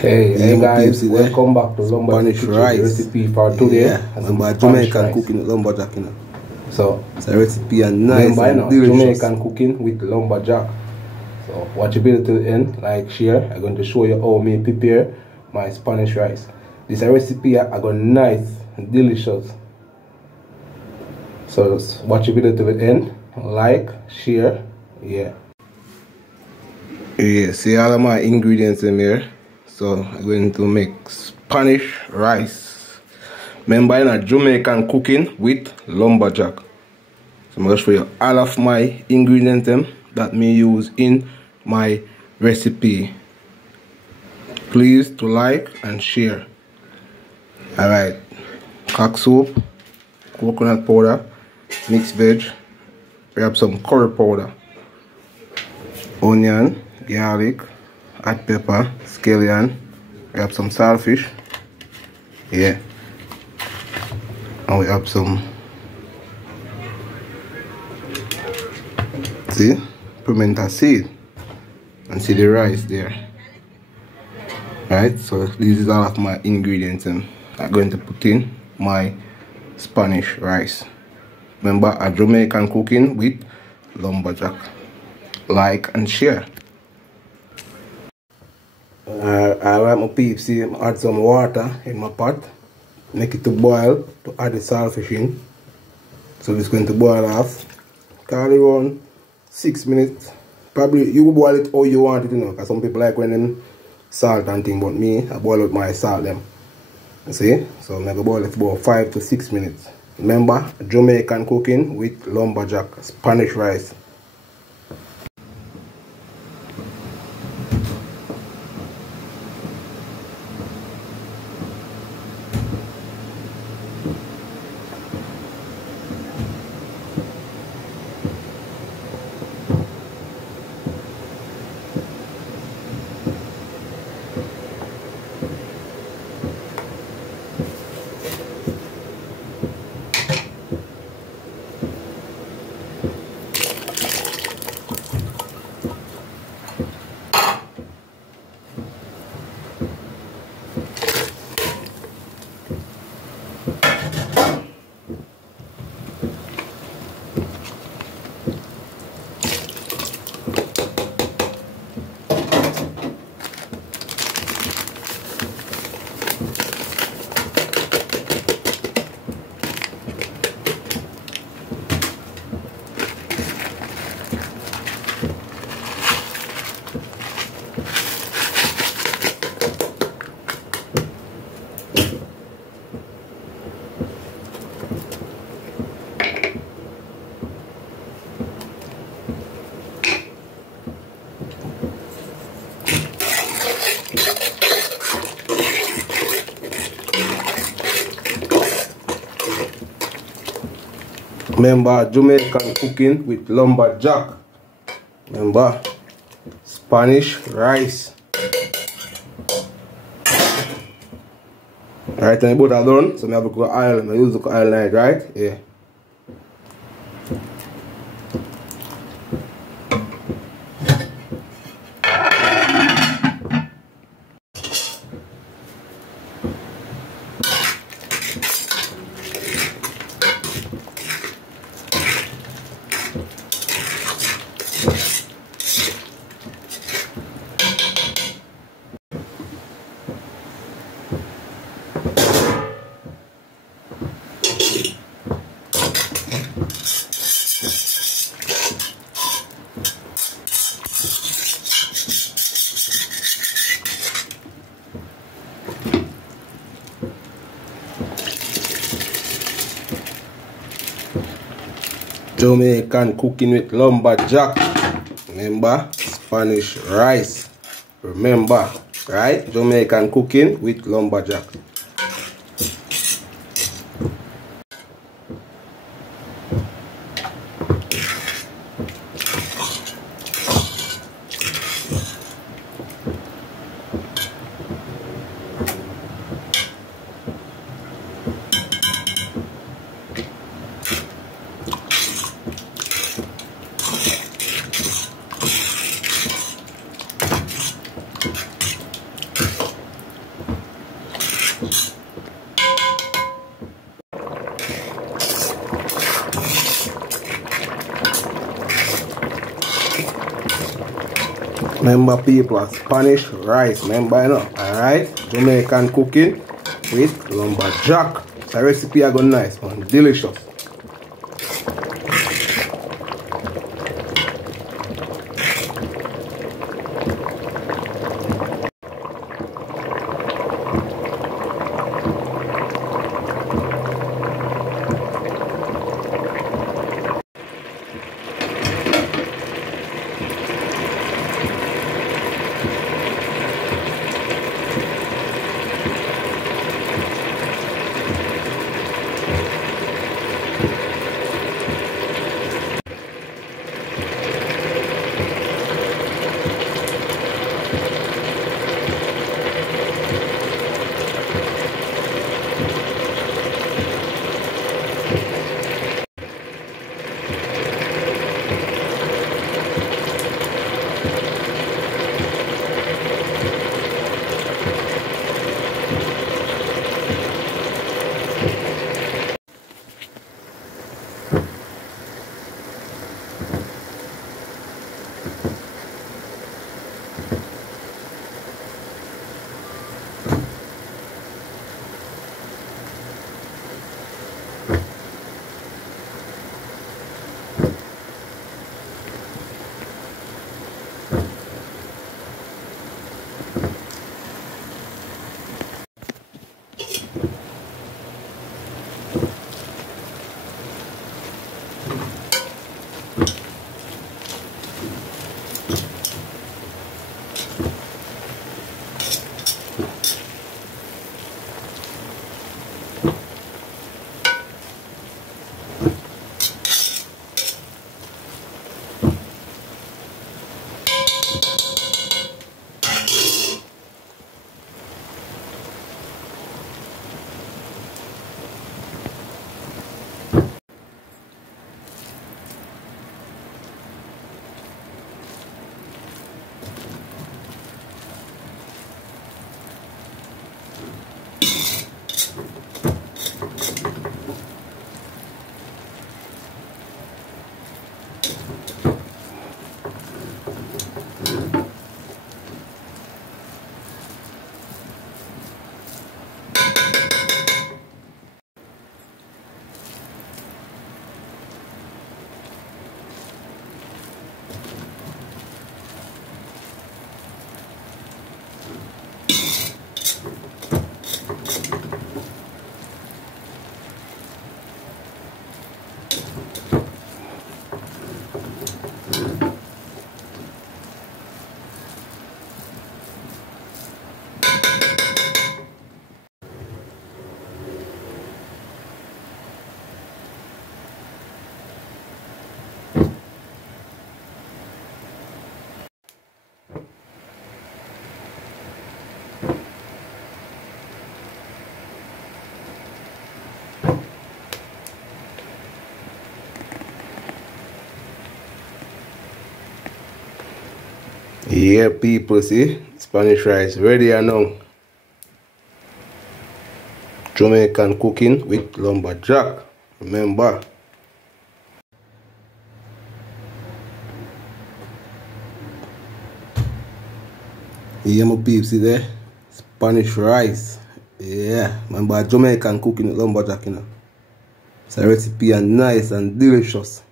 Hey guys, welcome back to Lumberjack Spanish Kitchen. rice. The recipe for today. Yeah, remember Jamaican cooking with Lumberjack, you know. So it's a recipe and nice and delicious. Jamaican cooking with Lumberjack. So watch the video till the end, like, share. I'm going to show you how me prepare my Spanish rice. This recipe I got nice and delicious. So watch the video till the end, like, share, yeah. Yeah, see all of my ingredients in here. So I'm going to make Spanish rice. Remember, in a Jamaican cooking with Lumberjack. So I'm going to show you all of my ingredients that me use in my recipe. Please to like and share. Alright, cock soup, coconut powder, mixed veg. We have some curry powder, onion, garlic, hot pepper, scallion. We have some saltfish, yeah, and we have some, see, pimento seed, and see the rice there. Right, so this is all of my ingredients I'm going to put in my Spanish rice. Remember, a Jamaican cooking with Lumberjack. Like and share. I want my peeps, see, add some water in my pot, make it to boil, to add the saltfish in. So it's going to boil off. Call it around 6 minutes. Probably you will boil it how you want it, you know, because some people like when them salt and thing, but me, I boil with my salt them. You see? So I'm going to boil it for about 5 to 6 minutes. Remember, Jamaican cooking with Lumberjack, Spanish rice. Remember, Jamaican cooking with Lumberjack. Remember, Spanish rice. Right, and both are done. So I have to cook oil. I use the oil night, right? Yeah. Jamaican cooking with Lumberjack. Remember, Spanish rice. Remember, right? Jamaican cooking with Lumberjack. Remember people, Spanish rice, remember you know, alright? Jamaican cooking with lumberjack. The recipe are going nice, man, delicious. Yeah, people, see, Spanish rice ready now. Jamaican cooking with lumberjack. Remember. Yeah, my peeps, see there? Spanish rice. Yeah, remember Jamaican cooking with lumberjack, you know. It's a recipe and nice and delicious.